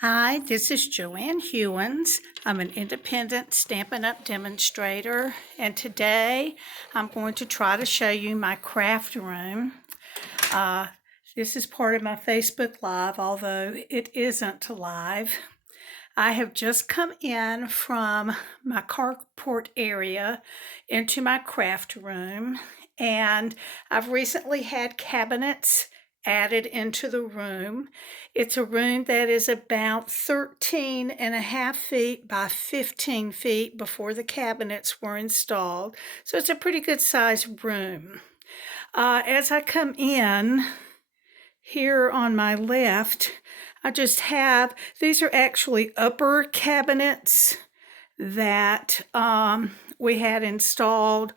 Hi, this is Joanne Hewins. I'm an independent Stampin' Up! Demonstrator, and today I'm going to try to show you my craft room. This is part of my Facebook Live, although it isn't live. I have just come in from my carport area into my craft room, and I've recently had cabinets added into the room. It's a room that is about 13 and a half feet by 15 feet before the cabinets were installed. So it's a pretty good sized room. As I come in, here on my left, I just have, these are actually upper cabinets that we had installed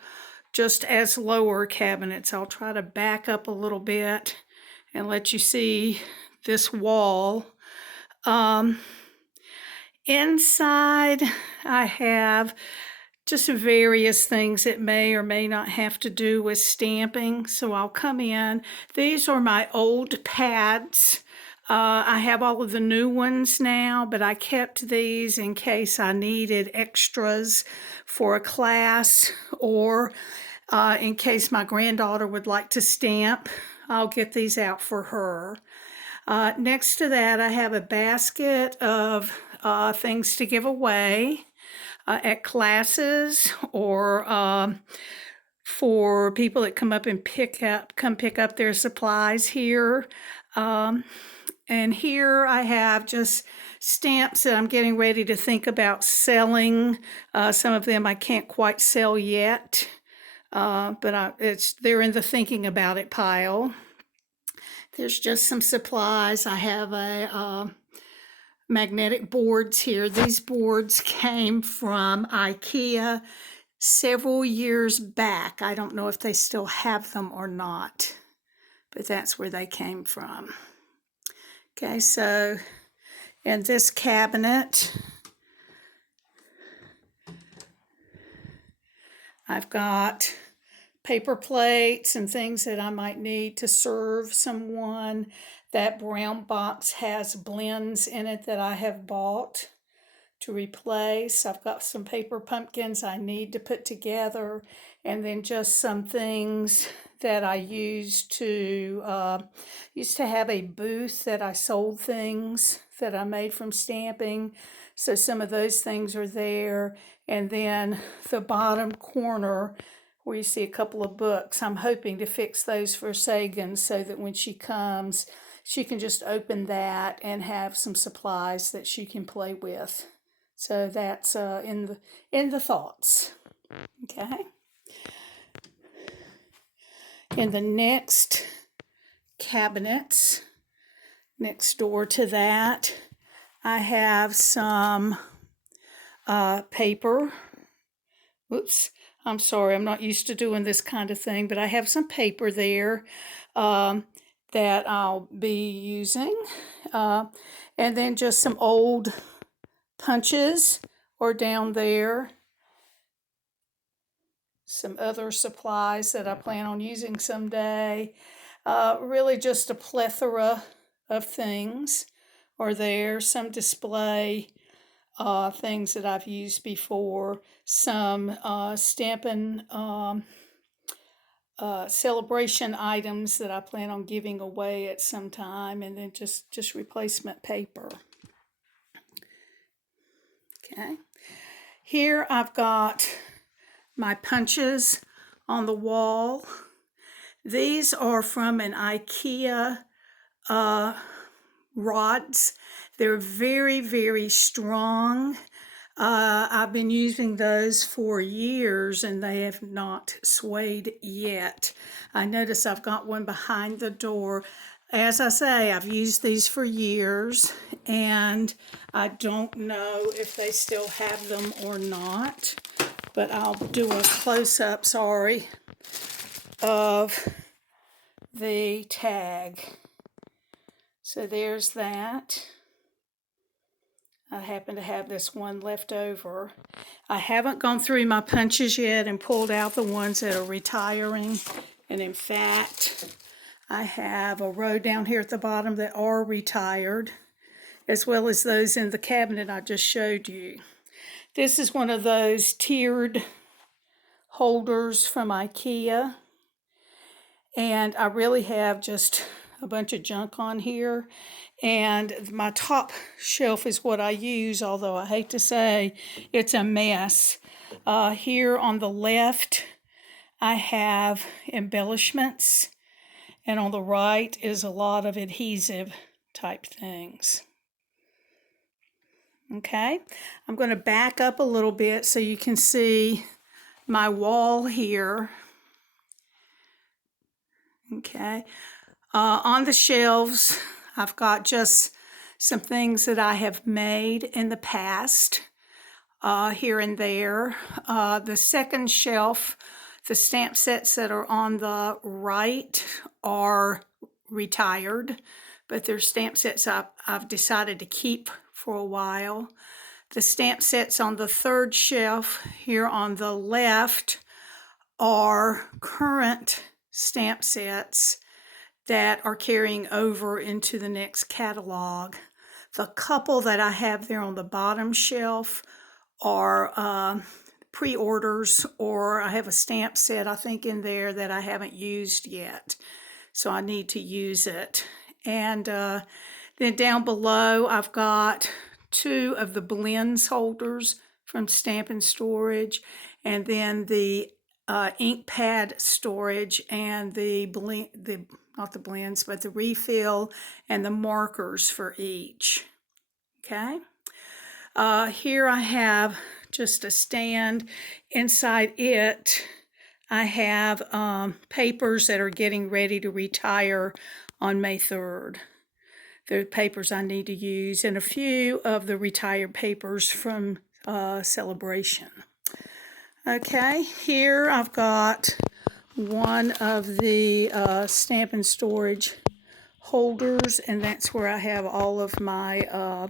just as lower cabinets. I'll try to back up a little bit and let you see this wall. Inside, I have just various things that may or may not have to do with stamping. So I'll come in. These are my old pads. I have all of the new ones now, but I kept these in case I needed extras for a class or in case my granddaughter would like to stamp. I'll get these out for her. Next to that, I have a basket of things to give away at classes or for people that come up and pick up their supplies here. And here I have just stamps that I'm getting ready to think about selling. Some of them I can't quite sell yet, but they're in the thinking about it pile. There's just some supplies. I have a magnetic boards here. These boards came from IKEA several years back. I don't know if they still have them or not, but that's where they came from. Okay, so in this cabinet, I've got paper plates and things that I might need to serve someone. That brown box has blends in it that I have bought to replace. I've got some paper pumpkins I need to put together, and then just some things that I used to have a booth that I sold things that I made from stamping. So some of those things are there. And then the bottom corner where you see a couple of books, I'm hoping to fix those for Sagan so that when she comes, she can just open that and have some supplies that she can play with. So that's in the thoughts. Okay. In the next cabinets, next door to that, I have some paper. Whoops, I'm sorry, I'm not used to doing this kind of thing, but I have some paper there that I'll be using. And then just some old punches are down there. Some other supplies that I plan on using someday. Really just a plethora of things are there. Some display things that I've used before. Some Stampin' celebration items that I plan on giving away at some time, and then just replacement paper. Okay. Here I've got my punches on the wall. These are from an IKEA rods. They're very, very strong. I've been using those for years and they have not swayed yet. I notice I've got one behind the door. As I say, I've used these for years and I don't know if they still have them or not, but I'll do a close-up, of the tag. So there's that. I happen to have this one left over. I haven't gone through my punches yet and pulled out the ones that are retiring. And in fact, I have a row down here at the bottom that are retired. as well as those in the cabinet I just showed you. This is one of those tiered holders from IKEA, and I really have just a bunch of junk on here, and my top shelf is what I use, although I hate to say it's a mess. Here on the left I have embellishments, and on the right is a lot of adhesive type things. Okay, I'm going to back up a little bit so you can see my wall here. Okay, on the shelves I've got just some things that I have made in the past, here and there. The second shelf, the stamp sets that are on the right are retired, but they're stamp sets I've decided to keep for a while. The stamp sets on the third shelf here on the left are current stamp sets that are carrying over into the next catalog. The couple that I have there on the bottom shelf are pre-orders, or I have a stamp set I think in there that I haven't used yet, so I need to use it. And then down below I've got two of the blends holders from Stamp and Storage, and then the ink pad storage and not the blends, but the refill and the markers for each. Okay. Here I have just a stand. Inside it, I have papers that are getting ready to retire on May 3rd. The papers I need to use, and a few of the retired papers from Celebration. Okay, here I've got one of the Stamp and Storage holders, and that's where I have all of my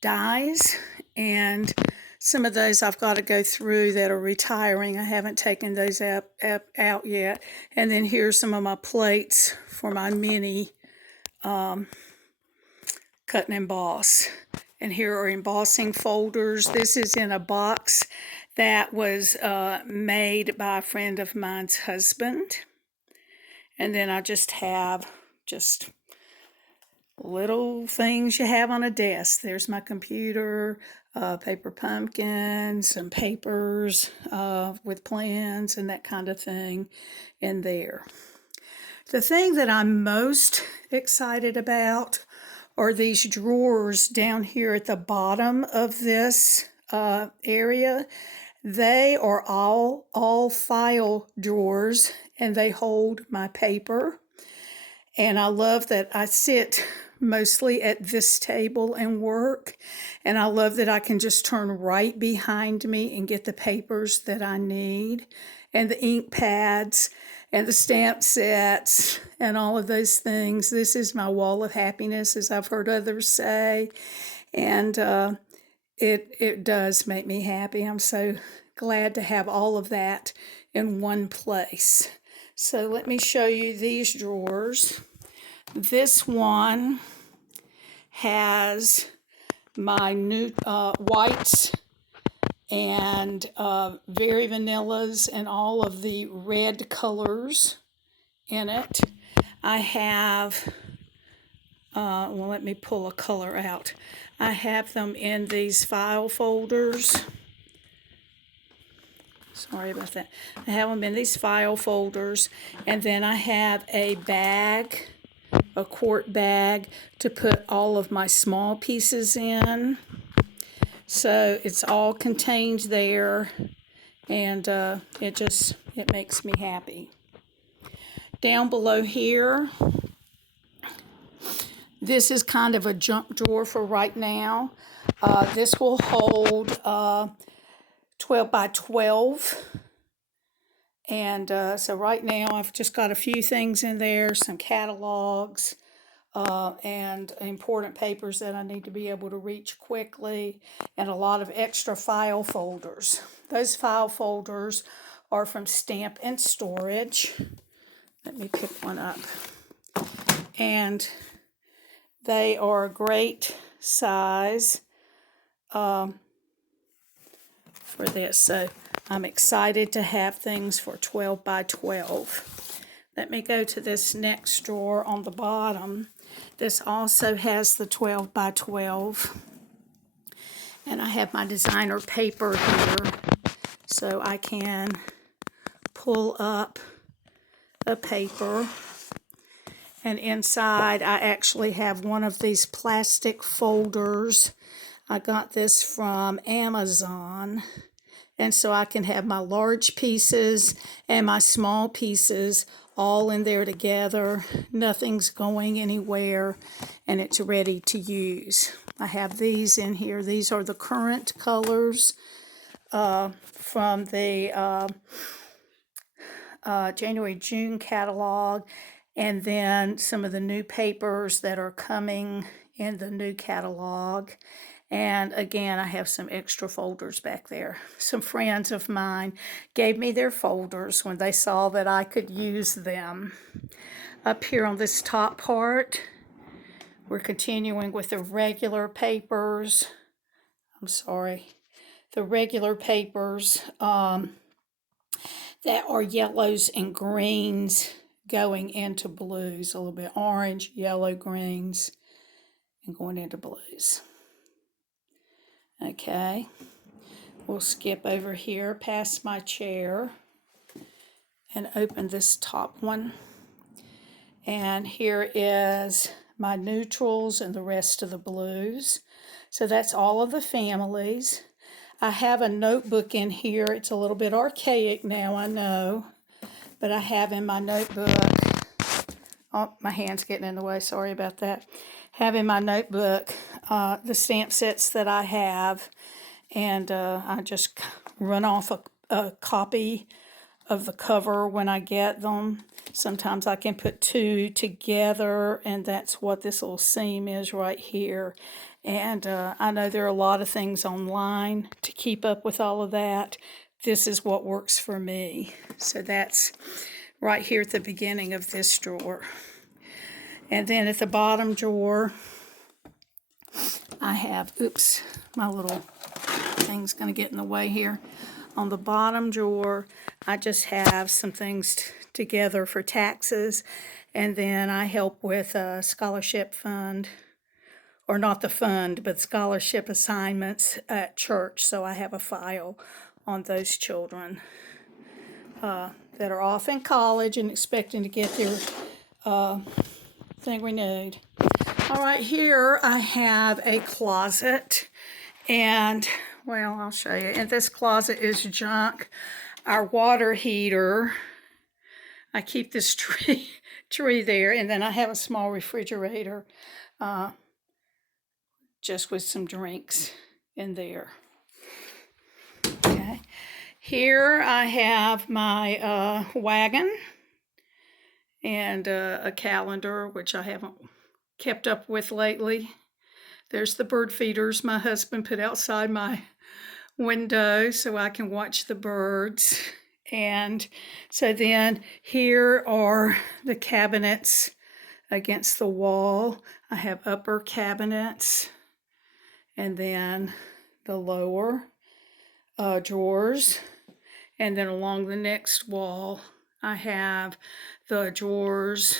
dies, and some of those I've got to go through that are retiring. I haven't taken those out yet. And then here's some of my plates for my mini cut and emboss. And here are embossing folders. This is in a box that was made by a friend of mine's husband. And then I just have little things you have on a desk. There's my computer, paper pumpkin, some papers with plans and that kind of thing in there. The thing that I'm most excited about are these drawers down here at the bottom of this area. They are all file drawers, and they hold my paper. And I love that I sit mostly at this table and work, and I love that I can just turn right behind me and get the papers that I need, and the ink pads and the stamp sets and all of those things. This is my wall of happiness, as I've heard others say, and it does make me happy. I'm so glad to have all of that in one place. So let me show you these drawers. This one has my new whites and very vanillas and all of the red colors in it. I have, well, let me pull a color out. I have them in these file folders. Sorry about that. I have them in these file folders, and then I have a bag, a quart bag, to put all of my small pieces in. So it's all contained there, and it makes me happy. Down below here, this is kind of a junk drawer for right now. This will hold 12 by 12. And so right now I've just got a few things in there, some catalogs, and important papers that I need to be able to reach quickly, and a lot of extra file folders. Those file folders are from Stamp and Storage. Let me pick one up. And They are a great size for this. So I'm excited to have things for 12 by 12. Let me go to this next drawer on the bottom. This also has the 12 by 12. And I have my designer paper here, so I can pull up a paper. And inside, I actually have one of these plastic folders. I got this from Amazon. And so I can have my large pieces and my small pieces all in there together. Nothing's going anywhere, and it's ready to use. I have these in here. These are the current colors from the January-June catalog, and then some of the new papers that are coming in the new catalog. And again, I have some extra folders back there. Some friends of mine gave me their folders when they saw that I could use them. Up here on this top part, we're continuing with the regular papers. The regular papers that are yellows and greens going into blues, a little bit orange, yellow, greens, and going into blues. Okay, we'll skip over here past my chair and open this top one. And here is my neutrals and the rest of the blues. So that's all of the families. I have a notebook in here. It's a little bit archaic now, I know, but I have in my notebook, oh, my hand's getting in the way, sorry about that. Have in my notebook the stamp sets that I have, and I just run off a copy of the cover when I get them. Sometimes I can put two together, and that's what this little seam is right here. And I know there are a lot of things online to keep up with all of that. This is what works for me. So that's right here at the beginning of this drawer. And then at the bottom drawer, I have, oops, my little thing's going to get in the way here. On the bottom drawer, I just have some things together for taxes, and then I help with a scholarship fund, or not the fund, but scholarship assignments at church. So I have a file on those children that are off in college and expecting to get their thing renewed. All right, here I have a closet, and well, I'll show you. And this closet is junk. Our water heater, I keep this tree there, and then I have a small refrigerator just with some drinks in there. Okay. Here I have my wagon and a calendar, which I haven't kept up with lately. There's the bird feeders my husband put outside my window so I can watch the birds. And so then here are the cabinets against the wall. I have upper cabinets and then the lower drawers. And then along the next wall, I have the drawers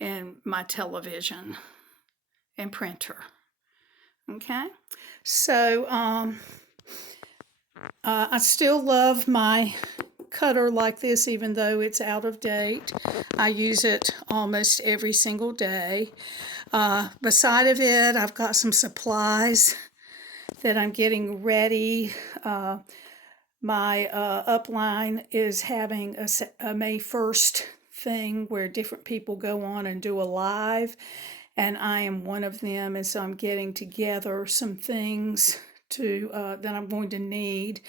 and my television and printer. Okay, so I still love my cutter like this, even though it's out of date. I use it almost every single day. Beside of it, I've got some supplies that I'm getting ready. My upline is having a May 1st thing where different people go on and do a live, and I am one of them, and so I'm getting together some things to that I'm going to need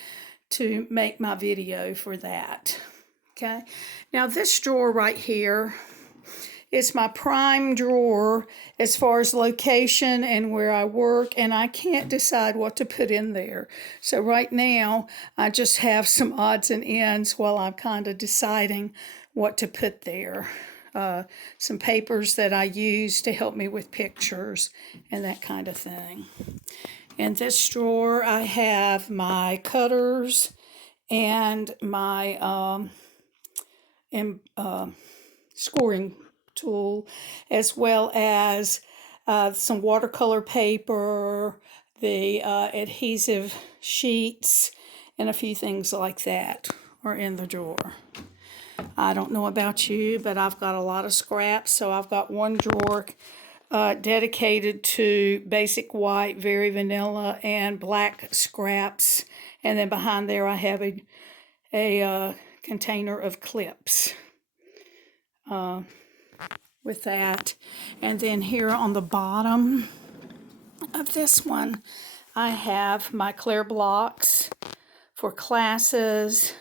to make my video for that. Okay, now this drawer right here is my prime drawer as far as location and where I work, and I can't decide what to put in there. So right now, I just have some odds and ends while I'm kind of deciding what to put there. some papers that I use to help me with pictures and that kind of thing. In this drawer, I have my cutters and my scoring tool, as well as some watercolor paper, the adhesive sheets, and a few things like that are in the drawer. I don't know about you, but I've got a lot of scraps, so I've got one drawer dedicated to basic white, very vanilla, and black scraps. And then behind there I have a container of clips with that. And then here on the bottom of this one, I have my clear blocks for classes.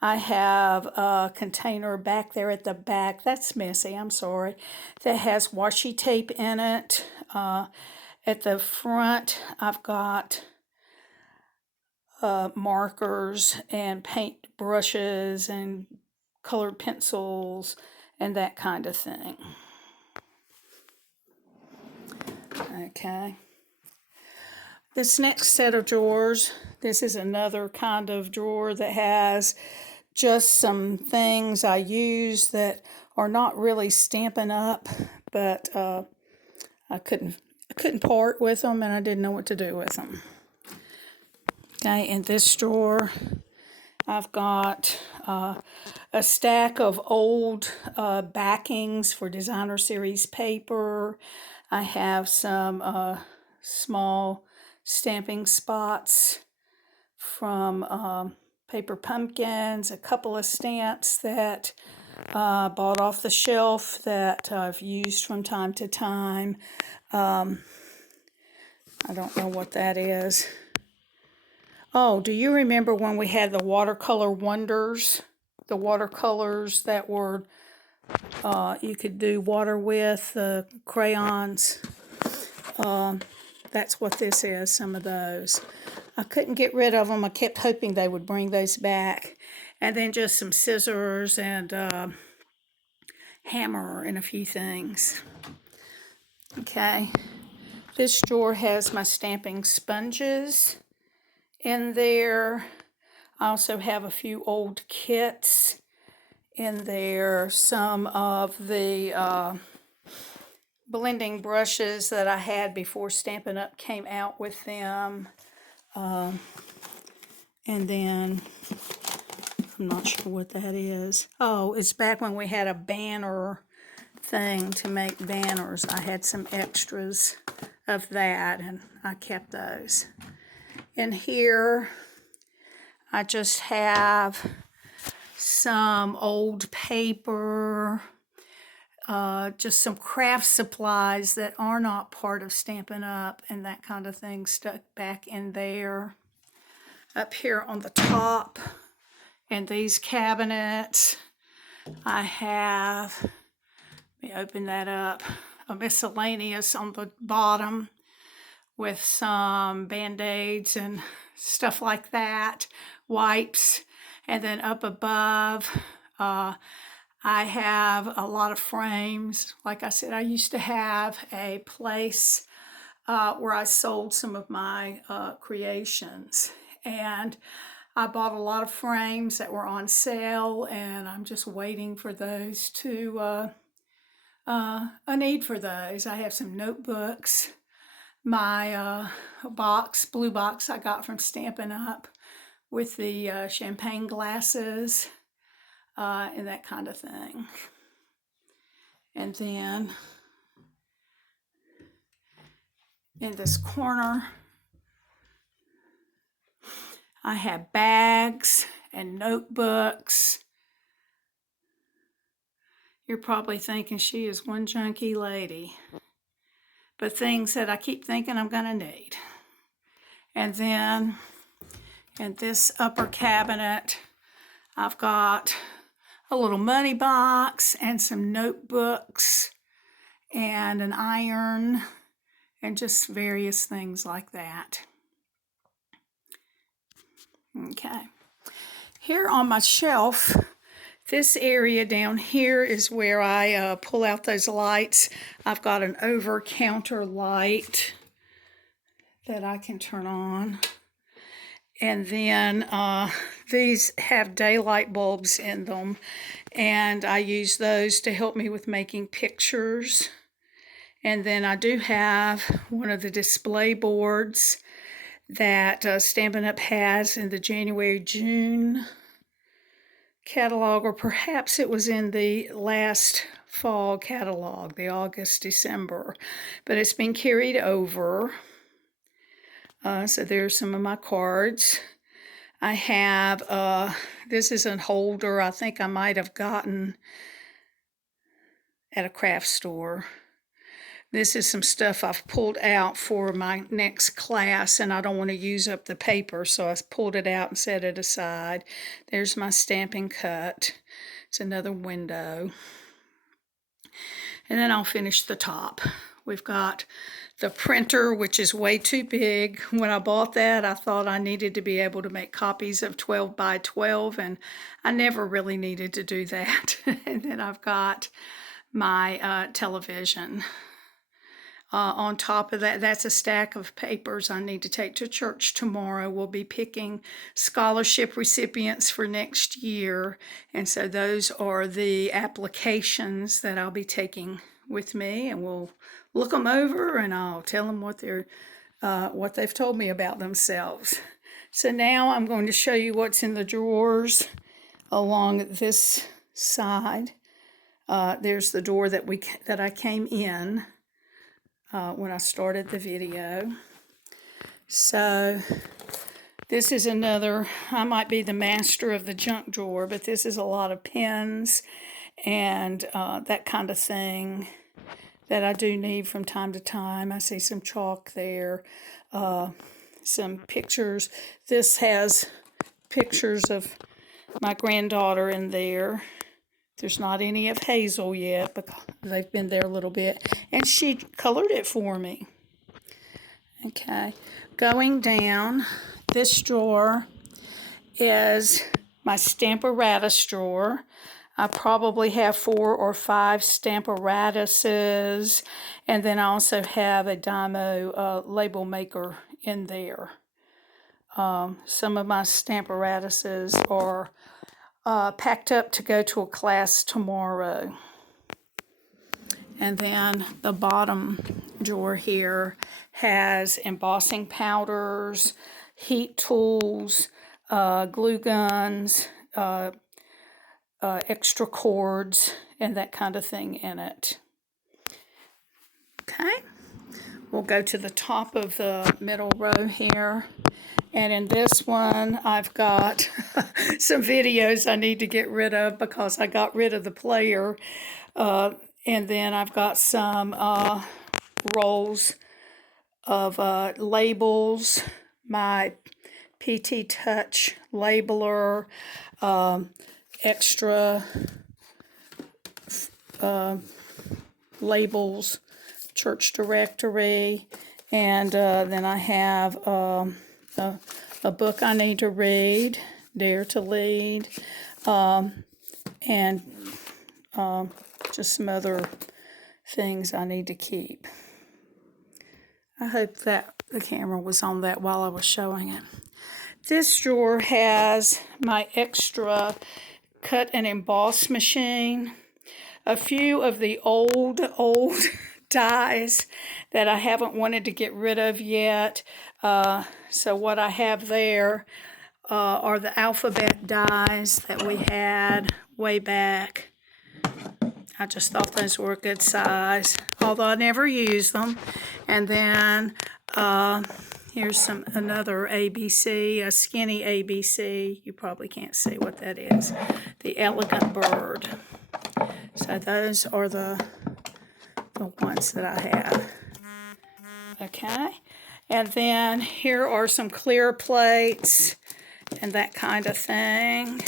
I have a container back there at the back, that's messy, I'm sorry, that has washi tape in it. At the front, I've got markers and paint brushes and colored pencils and that kind of thing. Okay. This next set of drawers, this is another kind of drawer that has just some things I use that are not really Stampin' Up, but I couldn't part with them, and I didn't know what to do with them. Okay, in this drawer, I've got a stack of old backings for designer series paper. I have some small stamping spots from Paper Pumpkins, a couple of stamps that I bought off the shelf that I've used from time to time. I don't know what that is. Oh, do you remember when we had the watercolor wonders? The watercolors that were, you could do water with, the crayons. That's what this is, some of those. I couldn't get rid of them. I kept hoping they would bring those back. And then just some scissors and hammer and a few things. Okay. This drawer has my stamping sponges in there. I also have a few old kits in there. Some of the blending brushes that I had before Stampin' Up! Came out with them. And then, I'm not sure what that is. Oh, it's back when we had a banner thing to make banners. I had some extras of that, and I kept those. In here, I just have some old paper, just some craft supplies that are not part of Stampin' Up! And that kind of thing stuck back in there. Up here on the top, in these cabinets, I have, let me open that up, a miscellaneous on the bottom with some Band-Aids and stuff like that, wipes. And then up above, I have a lot of frames. Like I said, I used to have a place where I sold some of my creations. And I bought a lot of frames that were on sale, and I'm just waiting for those to, a need for those. I have some notebooks, my blue box I got from Stampin' Up! With the champagne glasses and that kind of thing. And then in this corner, I have bags and notebooks. You're probably thinking she is one junky lady, but things that I keep thinking I'm gonna need. And then in this upper cabinet, I've got a little money box and some notebooks and an iron and just various things like that. Okay. Here on my shelf, This area down here is where I pull out those lights. I've got an over-counter light that I can turn on. And then these have daylight bulbs in them, and I use those to help me with making pictures. And then I do have one of the display boards that Stampin' Up! Has in the January-June catalog, or perhaps it was in the last fall catalog, the August-December, but it's been carried over. So there's some of my cards. I have, this is a holder I think I might have gotten at a craft store. This is some stuff I've pulled out for my next class, and I don't want to use up the paper, so I pulled it out and set it aside. There's my Stampin' Cut. It's another window. And then I'll finish the top. We've got the printer, which is way too big. When I bought that, I thought I needed to be able to make copies of 12 by 12, and I never really needed to do that. And then I've got my television. On top of that, that's a stack of papers I need to take to church tomorrow. We'll be picking scholarship recipients for next year, and so those are the applications that I'll be taking with me, and we'll look them over and I'll tell them what they've told me about themselves. So now I'm going to show you what's in the drawers along this side. There's the door that I came in when I started the video. So this is another, I might be the master of the junk drawer, but this is a lot of pens and that kind of thing that I do need from time to time. I see some chalk there, some pictures. This has pictures of my granddaughter in there. There's not any of Hazel yet because they've been there a little bit, and she colored it for me. Okay, going down, this drawer is my Stamparatus drawer. I probably have 4 or 5 Stamparatuses, and then I also have a Dymo label maker in there. Some of my Stamparatuses are packed up to go to a class tomorrow. And then the bottom drawer here has embossing powders, heat tools, glue guns, extra cords, and that kind of thing in it. Okay, we'll go to the top of the middle row here. And in this one, I've got some videos I need to get rid of because I got rid of the player. And then I've got some rolls of labels, my PT Touch labeler, extra labels, church directory, and then I have a book I need to read, Dare to Lead, and just some other things I need to keep. I hope that the camera was on that while I was showing it. This drawer has my extra cut and emboss machine, a few of the old dies that I haven't wanted to get rid of yet. So what I have there are the alphabet dies that we had way back. I just thought those were a good size, although I never use them. And then here's another ABC, a skinny ABC. You probably can't see what that is. The Elegant Bird. So those are the ones that I have. Okay, and then here are some clear plates and that kind of thing.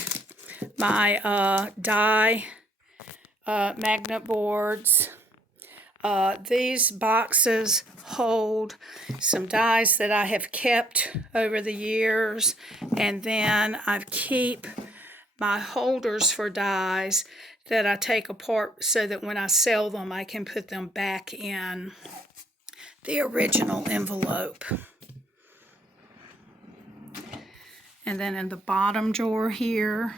My die magnet boards. These boxes hold some dies that I have kept over the years, and then I keep my holders for dies that I take apart so that when I sell them, I can put them back in the original envelope. And then in the bottom drawer here,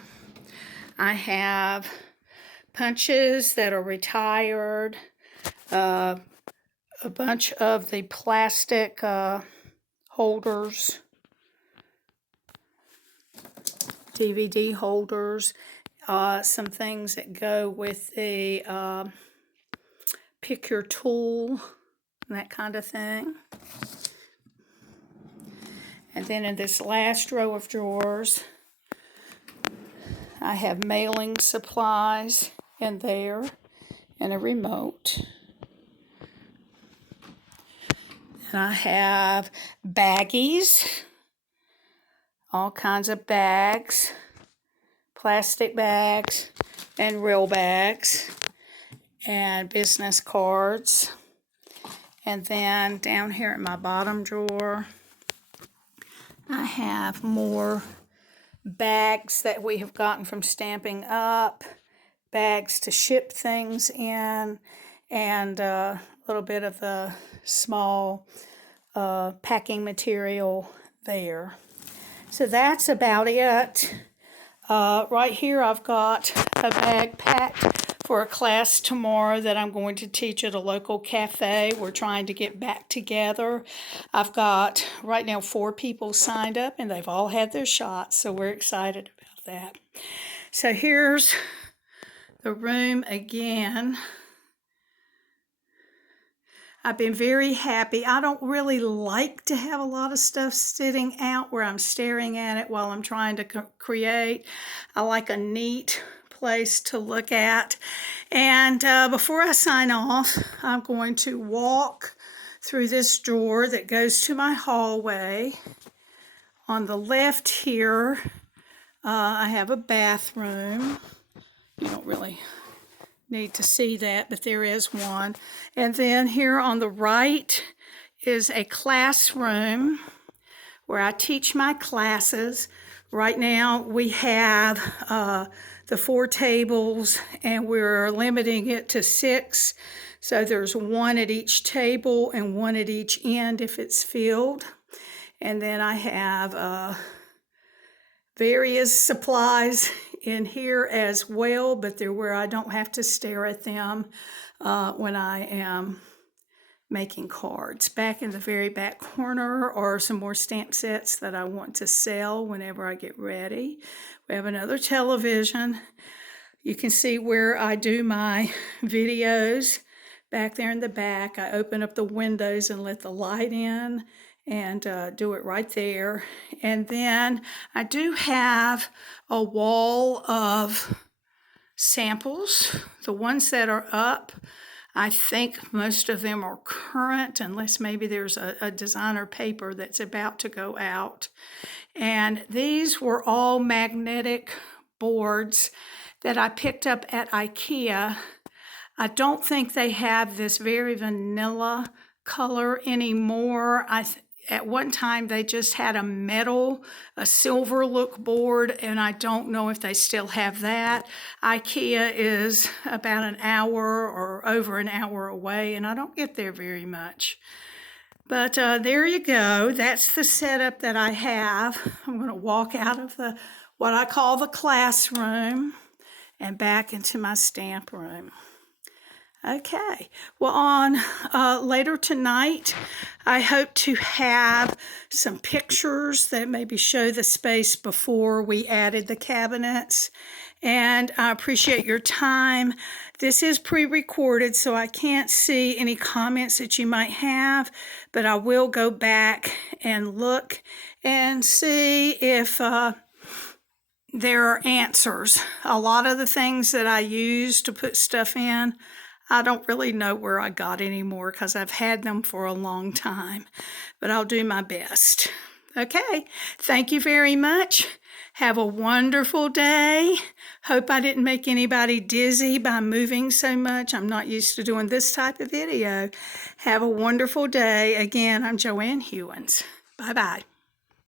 I have punches that are retired, a bunch of the plastic holders, DVD holders, some things that go with the pick your tool, that kind of thing. And then in this last row of drawers, I have mailing supplies in there and a remote. And I have baggies, all kinds of bags, plastic bags and real bags, and business cards. And then down here in my bottom drawer, I have more bags that we have gotten from Stampin' Up, bags to ship things in, and a little bit of the small packing material there. So that's about it. Right here I've got a bag packed for a class tomorrow that I'm going to teach at a local cafe. We're trying to get back together. I've got right now 4 people signed up and they've all had their shots, so we're excited about that. So here's the room again. I've been very happy. I don't really like to have a lot of stuff sitting out where I'm staring at it while I'm trying to create. I like a neat place to look at. And before I sign off, I'm going to walk through this door that goes to my hallway. On the left here, I have a bathroom. You don't really need to see that, but there is one. And then here on the right is a classroom where I teach my classes. Right now we have the 4 tables and we're limiting it to 6. So there's 1 at each table and 1 at each end if it's filled. And then I have various supplies in here as well, but they're where I don't have to stare at them when I am making cards. Back in the very back corner are some more stamp sets that I want to sell whenever I get ready. We have another television. You can see where I do my videos. Back there in the back, I open up the windows and let the light in and do it right there. And then I do have a wall of samples. The ones that are up, I think most of them are current, unless maybe there's a designer paper that's about to go out. And these were all magnetic boards that I picked up at IKEA. I don't think they have this very vanilla color anymore. At one time, they just had a silver look board, and I don't know if they still have that. IKEA is about an hour or over an hour away, and I don't get there very much. But there you go. That's the setup that I have. I'm going to walk out of what I call the classroom and back into my stamp room. Okay, well, on later tonight, I hope to have some pictures that maybe show the space before we added the cabinets. And I appreciate your time. This is pre-recorded, so I can't see any comments that you might have, but I will go back and look and see if there are answers. A lot of the things that I use to put stuff in, I don't really know where I got anymore because I've had them for a long time, but I'll do my best. Okay, thank you very much. Have a wonderful day. Hope I didn't make anybody dizzy by moving so much. I'm not used to doing this type of video. Have a wonderful day. Again, I'm Joanne Hewins. Bye-bye.